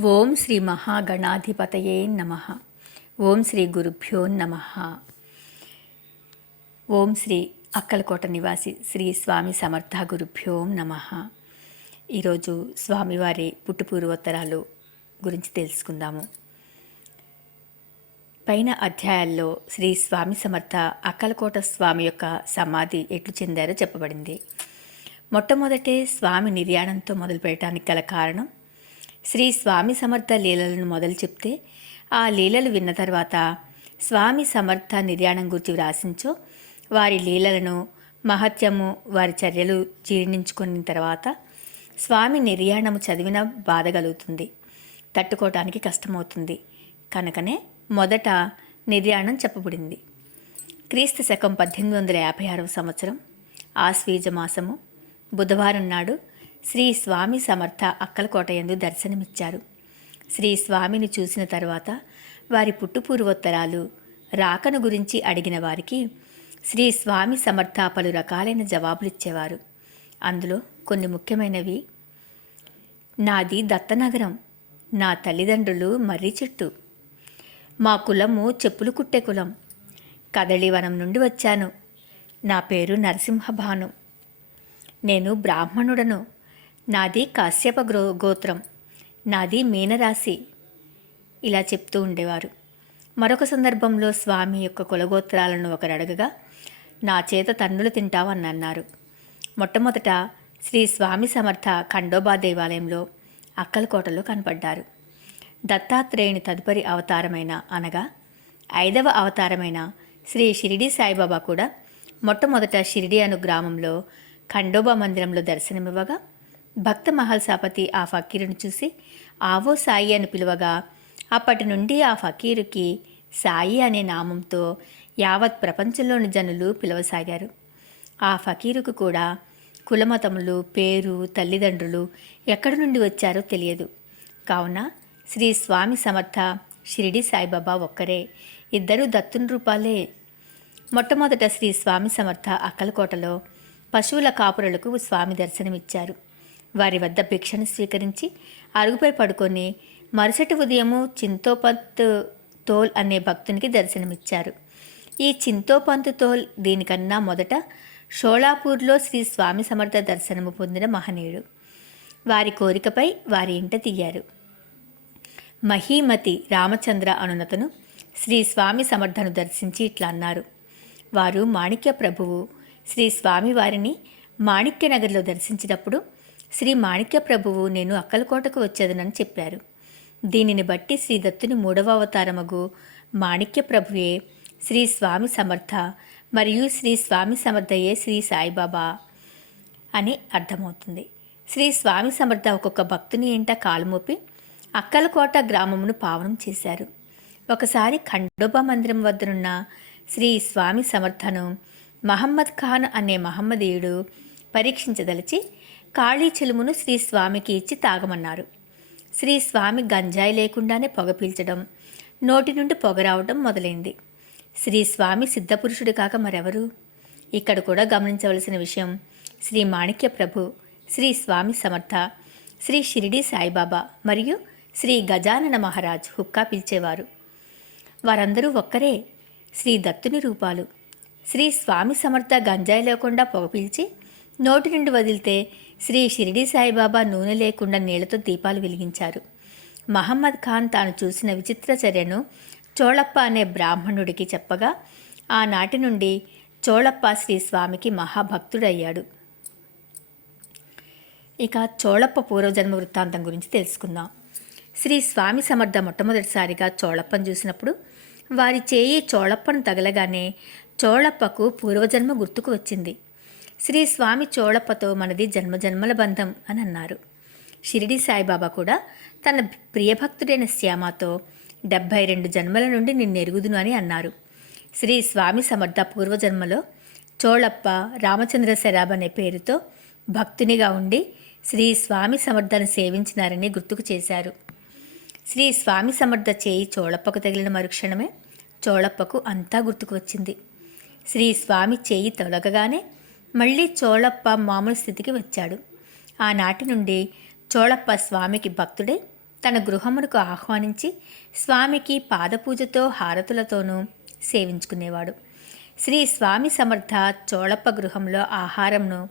ఓం శ్రీ మహాగణాధిపతయే నమ. ఓం శ్రీ గురుభ్యో నమ. ఓం శ్రీ అక్కలకోట నివాసి శ్రీ స్వామి సమర్థ గురుభ్యో నమ. ఈరోజు స్వామివారి పుట్టుపూర్వోత్తరాలు గురించి తెలుసుకుందాము. పైన అధ్యాయాల్లో శ్రీ స్వామి సమర్థ అక్కలకోట స్వామి యొక్క సమాధి ఎట్లు చెందారో చెప్పబడింది. మొట్టమొదటే స్వామి నిర్యాణంతో మొదలుపెట్టడానికి గల కారణం శ్రీ స్వామి సమర్థ లీలలను మొదలు చెప్తే ఆ లీలలు విన్న తర్వాత స్వామి సమర్థ నిర్యాణం గురించి వ్రాసించో వారి లీలలను మహత్యము వారి చర్యలు జీర్ణించుకున్న తర్వాత స్వామి నిర్యాణము చదివిన బాధ కలుగుతుంది తట్టుకోవటానికి కష్టమవుతుంది. కనుకనే మొదట నిర్యాణం చెప్పబడింది. క్రీస్తు శకం పద్దెనిమిది వందల యాభై ఆరవ సంవత్సరం ఆశ్వీజ మాసము బుధవారం నాడు శ్రీ స్వామి సమర్థ అక్కలకోట ఎందు దర్శనమిచ్చారు. శ్రీ స్వామిని చూసిన తర్వాత వారి పుట్టుపూర్వోత్తరాలు రాకను గురించి అడిగిన వారికి శ్రీ స్వామి సమర్థ పలు రకాలైన జవాబులిచ్చేవారు. అందులో కొన్ని ముఖ్యమైనవి. నాది దత్తనగరం నా తల్లిదండ్రులు మర్రి చెట్టు మా కులము చెప్పులు కుట్టే కులం కదళివనం నుండి వచ్చాను. నా పేరు నరసింహభాను. నేను బ్రాహ్మణుడను. నాది కాశ్యప గ్రో గోత్రం. నాది మీనరాశి. ఇలా చెప్తూ ఉండేవారు. మరొక సందర్భంలో స్వామి యొక్క కులగోత్రాలను ఒకరు అడగగా నా చేత తన్నులు తింటావని అన్నారు మొట్టమొదట శ్రీ స్వామి సమర్థ ఖండోబా దేవాలయంలో అక్కలకోటలో కనపడ్డారు. దత్తాత్రేయుని తదుపరి అవతారమైన అనగా ఐదవ అవతారమైన శ్రీ షిరిడి సాయిబాబా కూడా మొట్టమొదట షిరిడి అను గ్రామంలో ఖండోబా మందిరంలో దర్శనమివ్వగా భక్త మహల్సాపతి ఆ ఫకీరును చూసి ఆవో సాయి అని పిలువగా అప్పటి నుండి ఆ ఫకీరుకి సాయి అనే నామంతో యావత్ ప్రపంచంలోని జనులు పిలవసాగారు. ఆ ఫకీరుకు కూడా కులమతములు పేరు తల్లిదండ్రులు ఎక్కడి నుండి వచ్చారో తెలియదు. కావున శ్రీ స్వామి సమర్థ షిరిడి సాయిబాబా ఒక్కరే ఇద్దరు దత్తుని రూపాలే. మొట్టమొదట శ్రీ స్వామి సమర్థ అక్కలకోటలో పశువుల కాపురులకు స్వామి దర్శనమిచ్చారు. వారి వద్ద భిక్షను స్వీకరించి అరుగుపై పడుకొని మరుసటి ఉదయము చింతోపంత్ తోల్ అనే భక్తునికి దర్శనమిచ్చారు. ఈ చింతోపంత్ తోల్ దీనికన్నా మొదట షోలాపూర్లో శ్రీ స్వామి సమర్థ దర్శనము పొందిన మహనీయుడు. వారి కోరికపై వారి ఇంట తీయారు మహీమతి రామచంద్ర అనునతను శ్రీ స్వామి సమర్థను దర్శించి ఇట్లా అన్నారు. వారు మాణిక్య ప్రభువు శ్రీ స్వామి వారిని మాణిక్య నగర్లో దర్శించినప్పుడు శ్రీ మాణిక్య ప్రభువు నేను అక్కలకోటకు వచ్చేదనని చెప్పారు. దీనిని బట్టి శ్రీ దత్తుని మూడవ అవతారమగు మాణిక్య ప్రభుయే శ్రీ స్వామి సమర్థ మరియు శ్రీ స్వామి సమర్థయే శ్రీ సాయిబాబా అని అర్థమవుతుంది. శ్రీ స్వామి సమర్థ ఒక్కొక్క భక్తుని ఇంట కాలుమోపి అక్కలకోట గ్రామమును పావనం చేశారు. ఒకసారి ఖండోబా మందిరం వద్దనున్న శ్రీ స్వామి సమర్థను మహమ్మద్ ఖాన్ అనే మహమ్మదీయుడు పరీక్షించదలిచి ఖాళీ చెలుమును శ్రీ స్వామికి ఇచ్చి తాగమన్నారు. శ్రీ స్వామి గంజాయి లేకుండానే పొగ పీల్చడం నోటి నుండి పొగ రావడం మొదలైంది. శ్రీ స్వామి సిద్ధపురుషుడు కాక మరెవరు? ఇక్కడ కూడా గమనించవలసిన విషయం శ్రీ మాణిక్య ప్రభు శ్రీ స్వామి సమర్థ శ్రీ షిరిడి సాయిబాబా మరియు శ్రీ గజానన మహారాజ్ హుక్కా పిలిచేవారు. వారందరూ ఒక్కరే శ్రీ దత్తుని రూపాలు. శ్రీ స్వామి సమర్థ గంజాయి లేకుండా పొగ పీల్చి నోటి నుండి వదిలితే శ్రీ షిరిడి సాయిబాబా నూనె లేకుండా నీళ్ళతో దీపాలు వెలిగించారు. మహమ్మద్ ఖాన్ తాను చూసిన విచిత్ర చర్యను చోళప్ప అనే బ్రాహ్మణుడికి చెప్పగా ఆనాటి నుండి చోళప్ప శ్రీ స్వామికి మహాభక్తుడయ్యాడు. ఇక చోళప్ప పూర్వజన్మ వృత్తాంతం గురించి తెలుసుకుందాం. శ్రీ స్వామి సమర్థ మొట్టమొదటిసారిగా చోళప్పను చూసినప్పుడు వారి చేయి చోళప్పను తగలగానే చోళప్పకు పూర్వజన్మ గుర్తుకు వచ్చింది. శ్రీ స్వామి చోళప్పతో మనది జన్మజన్మల బంధం అని అన్నారు. షిరిడి సాయిబాబా కూడా తన ప్రియభక్తుడైన శ్యామతో డెబ్భై రెండు జన్మల నుండి నిన్నెరుగుదును అని అన్నారు. శ్రీ స్వామి సమర్థ పూర్వజన్మలో చోళప్ప రామచంద్ర శరాబ్ అనే పేరుతో భక్తునిగా ఉండి శ్రీ స్వామి సమర్థను సేవించినారని గుర్తుకు చేశారు. శ్రీ స్వామి సమర్థ చేయి చోళప్పకు తగిలిన మరుక్షణమే చోళప్పకు అంతా గుర్తుకు వచ్చింది. శ్రీ స్వామి చేయి తొలగగానే మళ్ళీ చోళప్ప మామూలు స్థితికి వచ్చాడు. ఆనాటి నుండి చోళప్ప స్వామికి భక్తుడై. తన గృహమునకు ఆహ్వానించి స్వామికి పాదపూజతో హారతులతోనూ సేవించుకునేవాడు. శ్రీ స్వామి సమర్థ చోళప్ప గృహంలో ఆహారంను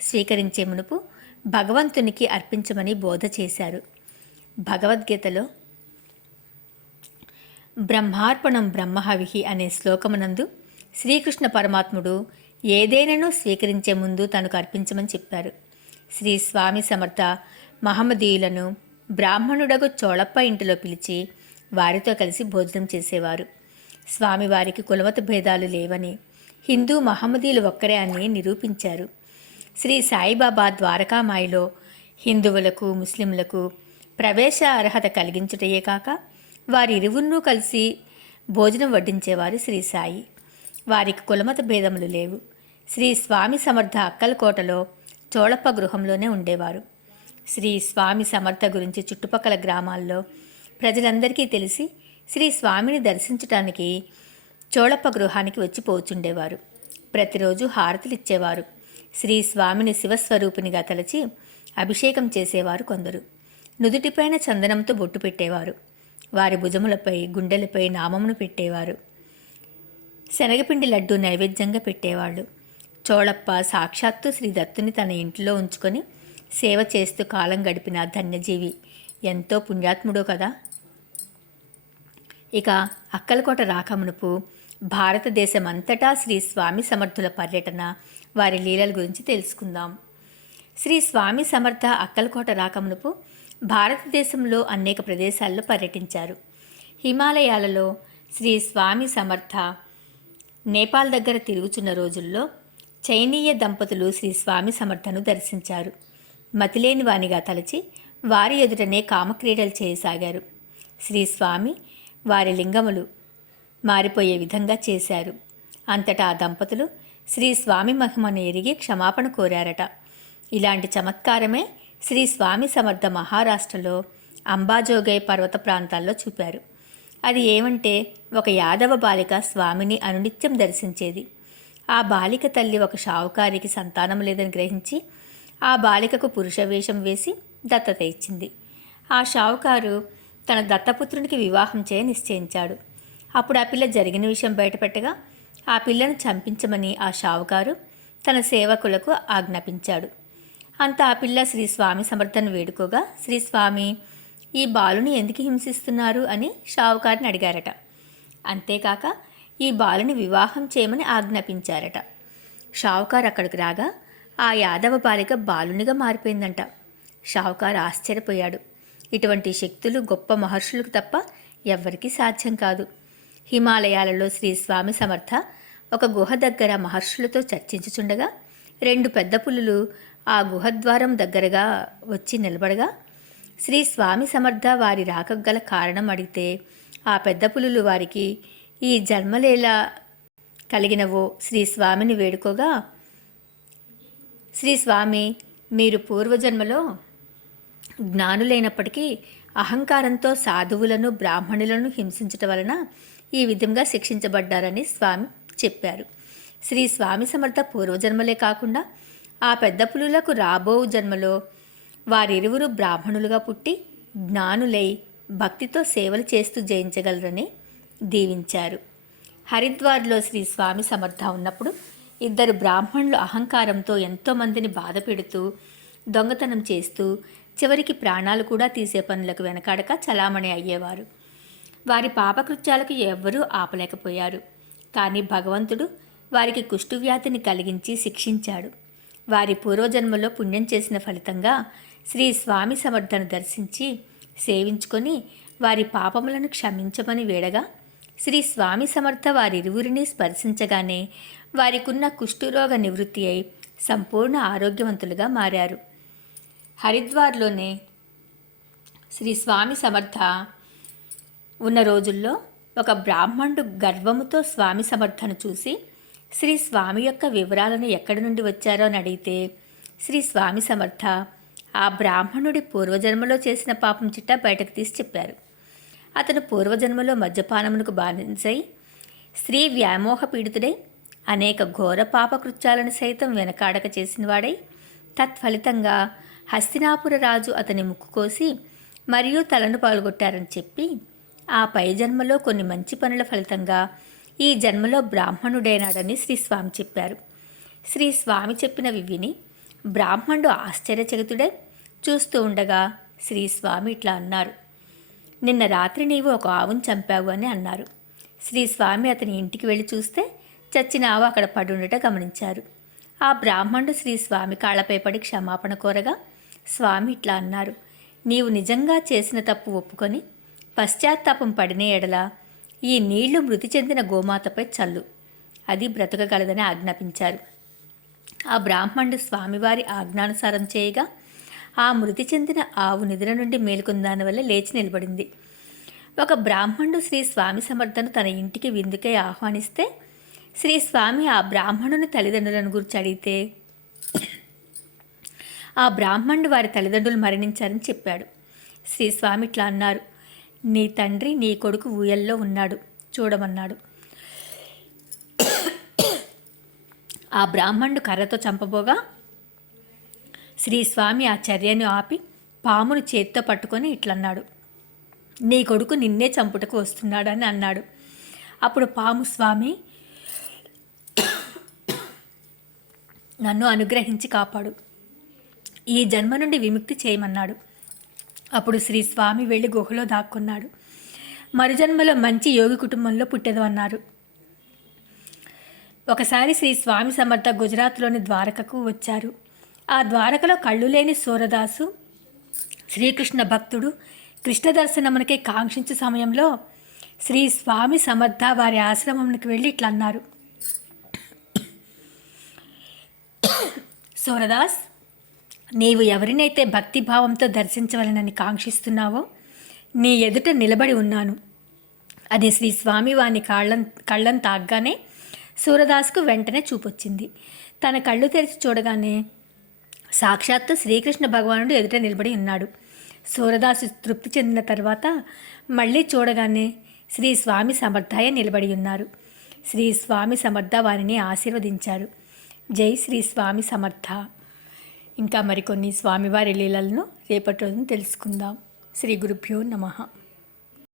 స్వీకరించే మునుపు భగవంతునికి అర్పించమని బోధ చేశారు. భగవద్గీతలో బ్రహ్మార్పణం బ్రహ్మహవిహి అనే శ్లోకమునందు శ్రీకృష్ణ పరమాత్ముడు ఏదైనాను స్వీకరించే ముందు తనకు అర్పించమని చెప్పారు. శ్రీ స్వామి సమర్థ మహమ్మదీయులను బ్రాహ్మణుడగు చోళప్ప ఇంటిలో పిలిచి వారితో కలిసి భోజనం చేసేవారు. స్వామివారికి కులమత భేదాలు లేవని హిందూ మహమ్మదీయులు ఒక్కరే అని నిరూపించారు. శ్రీ సాయిబాబా ద్వారకామాయిలో హిందువులకు ముస్లింలకు ప్రవేశ అర్హత కలిగించుటయే కాక వారిరువున్నూ కలిసి భోజనం వడ్డించేవారు శ్రీ సాయి. వారికి కులమత భేదములు లేవు. శ్రీ స్వామి సమర్థ అక్కలకోటలో చోళప్ప గృహంలోనే ఉండేవారు. శ్రీ స్వామి సమర్థ గురించి చుట్టుపక్కల గ్రామాల్లో ప్రజలందరికీ తెలిసి శ్రీ స్వామిని దర్శించటానికి చోళప్ప గృహానికి వచ్చి పోచుండేవారు. ప్రతిరోజు హారతులు ఇచ్చేవారు శ్రీ స్వామిని శివస్వరూపినిగా తలచి అభిషేకం చేసేవారు కొందరు. నుదుటిపైన చందనంతో బొట్టు పెట్టేవారు. వారి భుజములపై గుండెలపై నామమును పెట్టేవారు. శనగపిండి లడ్డు నైవేద్యంగా పెట్టేవాళ్ళు. చోళప్ప సాక్షాత్తు శ్రీ దత్తుని తన ఇంట్లో ఉంచుకొని సేవ చేస్తూ కాలం గడిపిన ధన్యజీవి. ఎంతో పుణ్యాత్ముడో కదా. ఇక అక్కలకోట రాకమునుపు భారతదేశం అంతటా శ్రీ స్వామి సమర్థుల పర్యటన వారి లీలల గురించి తెలుసుకుందాం. శ్రీ స్వామి సమర్థ అక్కలకోట రాకమునుపు భారతదేశంలో అనేక ప్రదేశాల్లో పర్యటించారు. హిమాలయాలలో శ్రీ స్వామి సమర్థ నేపాల్ దగ్గర తిరుగుచున్న రోజుల్లో చైనీయ దంపతులు శ్రీ స్వామి సమర్థను దర్శించారు. మతిలేని వానిగా తలచి వారి ఎదుటనే కామక్రీడలు చేయసాగారు. శ్రీ స్వామి వారి లింగములు మారిపోయే విధంగా చేశారు. అంతటా ఆ దంపతులు శ్రీ స్వామి మహిమను ఎరిగి క్షమాపణ కోరారట. ఇలాంటి చమత్కారమే శ్రీ స్వామి సమర్థ మహారాష్ట్రలో అంబాజోగై పర్వత ప్రాంతాల్లో చూపారు. అది ఏమంటే ఒక యాదవ బాలిక స్వామిని అనునిత్యం దర్శించేది. ఆ బాలిక తల్లి ఒక షావుకారికి సంతానం లేదని గ్రహించి ఆ బాలికకు పురుష వేషం వేసి దత్తత ఇచ్చింది. ఆ షావుకారు తన దత్తపుత్రునికి వివాహం చేయ నిశ్చయించాడు. అప్పుడు ఆ పిల్ల జరిగిన విషయం బయటపెట్టగా ఆ పిల్లను చంపించమని ఆ షావుకారు తన సేవకులకు ఆజ్ఞాపించాడు. అంత ఆ పిల్ల శ్రీ స్వామి సమర్థను వేడుకోగా శ్రీ స్వామి ఈ బాలుని ఎందుకు హింసిస్తున్నారు అని షావుకారిని అడిగారట. అంతేకాక ఈ బాలుని వివాహం చేయమని ఆజ్ఞాపించారట. షావుకారు అక్కడికి రాగా ఆ యాదవ బాలిక బాలునిగా మారిపోయిందంట. షావుకారు ఆశ్చర్యపోయాడు. ఇటువంటి శక్తులు గొప్ప మహర్షులకు తప్ప ఎవ్వరికీ సాధ్యం కాదు. హిమాలయాలలో శ్రీ స్వామి సమర్థ ఒక గుహ దగ్గర మహర్షులతో చర్చించుచుండగా రెండు పెద్ద పులులు ఆ గుహద్వారం దగ్గరగా వచ్చి నిలబడగా శ్రీ స్వామి సమర్థ వారి రాకకు గల కారణం అడిగితే ఆ పెద్ద పులులు వారికి ఈ జన్మలేలా కలిగినవో శ్రీ స్వామిని వేడుకోగా? శ్రీ స్వామి మీరు పూర్వజన్మలో జ్ఞానులైనప్పటికీ అహంకారంతో సాధువులను బ్రాహ్మణులను హింసించటం వలన ఈ విధంగా శిక్షించబడ్డారని స్వామి చెప్పారు. శ్రీ స్వామి సమర్థ పూర్వజన్మలే కాకుండా ఆ పెద్ద పులులకు రాబో జన్మలో వారిరువురు బ్రాహ్మణులుగా పుట్టి జ్ఞానులై భక్తితో సేవలు చేస్తూ జయించగలరని దీవించారు. హరిద్వార్లో శ్రీ స్వామి సమర్థ ఉన్నప్పుడు ఇద్దరు బ్రాహ్మణులు అహంకారంతో ఎంతోమందిని బాధ పెడుతూ దొంగతనం చేస్తూ చివరికి ప్రాణాలు కూడా తీసే పనులకు వెనకాడక చలామణి అయ్యేవారు. వారి పాపకృత్యాలకు ఎవ్వరూ ఆపలేకపోయారు. కానీ భగవంతుడు వారికి కుష్ఠువ్యాధిని కలిగించి శిక్షించాడు. వారి పూర్వజన్మలో పుణ్యం చేసిన ఫలితంగా శ్రీ స్వామి సమర్థను దర్శించి సేవించుకొని వారి పాపములను క్షమించమని వేడగా శ్రీ స్వామి సమర్థ వారిరువురిని స్పర్శించగానే వారికున్న కుష్ఠురోగ నివృత్తి అయి సంపూర్ణ ఆరోగ్యవంతులుగా మారారు. హరిద్వార్లోనే శ్రీ స్వామి సమర్థ ఉన్న రోజుల్లో ఒక బ్రాహ్మణుడు గర్వముతో స్వామి సమర్థను చూసి శ్రీ స్వామి యొక్క వివరాలను ఎక్కడి నుండి వచ్చారో అని అడిగితే శ్రీ స్వామి సమర్థ ఆ బ్రాహ్మణుడి పూర్వజన్మలో చేసిన పాపం చిట్టా బయటకు తీసి చెప్పారు. అతను పూర్వజన్మలో మద్యపానమునకు బానిసై స్త్రీ వ్యామోహ పీడితుడై అనేక ఘోర పాపకృత్యాలను సైతం వెనకాడక చేసినవాడై తత్ఫలితంగా హస్తినాపుర రాజు అతని ముక్కు కోసి మరియు తలను పాల్గొట్టారని చెప్పి ఆ పై జన్మలో కొన్ని మంచి పనుల ఫలితంగా ఈ జన్మలో బ్రాహ్మణుడైనాడని శ్రీ స్వామి చెప్పారు. శ్రీ స్వామి చెప్పినవి విని బ్రాహ్మణుడు ఆశ్చర్యచకితుడే చూస్తూ ఉండగా శ్రీ స్వామి ఇట్లా అన్నారు. నిన్న రాత్రి నీవు ఒక ఆవును చంపావు అని అన్నారు. శ్రీ స్వామి అతని ఇంటికి వెళ్ళి చూస్తే చచ్చిన ఆవు అక్కడ పడుండట గమనించారు. ఆ బ్రాహ్మణుడు శ్రీ స్వామి కాళ్ళపై పడి క్షమాపణ కోరగా స్వామి ఇట్లా అన్నారు. నీవు నిజంగా చేసిన తప్పు ఒప్పుకొని పశ్చాత్తాపం పడిన ఎడల ఈ నీళ్ళు మృతి చెందిన గోమాతపై చల్లు. అది బ్రతకగలదని ఆజ్ఞాపించారు. ఆ బ్రాహ్మణుడు స్వామివారి ఆజ్ఞానుసారం చేయగా ఆ మృతి చెందిన ఆవు నిద్ర నుండి మేలుకుందాని వల్ల లేచి నిలబడింది. ఒక బ్రాహ్మణుడు శ్రీ స్వామి సమర్థను తన ఇంటికి విందుకై ఆహ్వానిస్తే శ్రీ స్వామి ఆ బ్రాహ్మణుని తల్లిదండ్రులను గురించి అడిగితే ఆ బ్రాహ్మణుడు వారి తల్లిదండ్రులు మరణించారని చెప్పాడు. శ్రీ స్వామి ఇట్లా అన్నారు నీ తండ్రి నీ కొడుకు ఊయల్లో ఉన్నాడు. చూడమన్నాడు. ఆ బ్రాహ్మణుడు కర్రతో చంపబోగా శ్రీస్వామి ఆ చర్యను ఆపి పామును చేత్తో పట్టుకొని ఇట్లన్నాడు. నీ కొడుకు నిన్నే చంపుటకు వస్తున్నాడని అన్నాడు. అప్పుడు పాము స్వామి నన్ను అనుగ్రహించి కాపాడు. ఈ జన్మ నుండి విముక్తి చేయమన్నాడు. అప్పుడు శ్రీ స్వామి వెళ్ళి గుహలో దాక్కున్నాడు. మరుజన్మలో మంచి యోగి కుటుంబంలో పుట్టేదు అన్నారు ఒకసారి శ్రీ స్వామి సమర్థ గుజరాత్లోని ద్వారకకు వచ్చారు. ఆ ద్వారకలో కళ్ళు లేని సూరదాసు శ్రీకృష్ణ భక్తుడు కృష్ణ దర్శనమునకే కాంక్షించే సమయంలో శ్రీ స్వామి సమర్థ వారి ఆశ్రమంకి వెళ్ళి ఇట్లా అన్నారు. సూరదాస్ నీవు ఎవరినైతే భక్తిభావంతో దర్శించవలనని కాంక్షిస్తున్నావో నీ ఎదుట నిలబడి ఉన్నాను. అది శ్రీ స్వామి వాని కాళ్ళం కళ్ళం తాగ్గానే సూరదాస్కు వెంటనే చూపొచ్చింది. తన కళ్ళు తెరిచి చూడగానే సాక్షాత్తు శ్రీకృష్ణ భగవానుడు ఎదుట నిలబడి ఉన్నాడు. సూరదాసు తృప్తి చెందిన తర్వాత మళ్ళీ చూడగానే శ్రీ స్వామి సమర్థాయ నిలబడి ఉన్నారు. శ్రీ స్వామి సమర్థ వారిని ఆశీర్వదించారు. జై శ్రీ స్వామి సమర్థ. ఇంకా మరికొన్ని స్వామివారి లీలలను రేపటి రోజున తెలుసుకుందాం. శ్రీ గురుభ్యో నమః.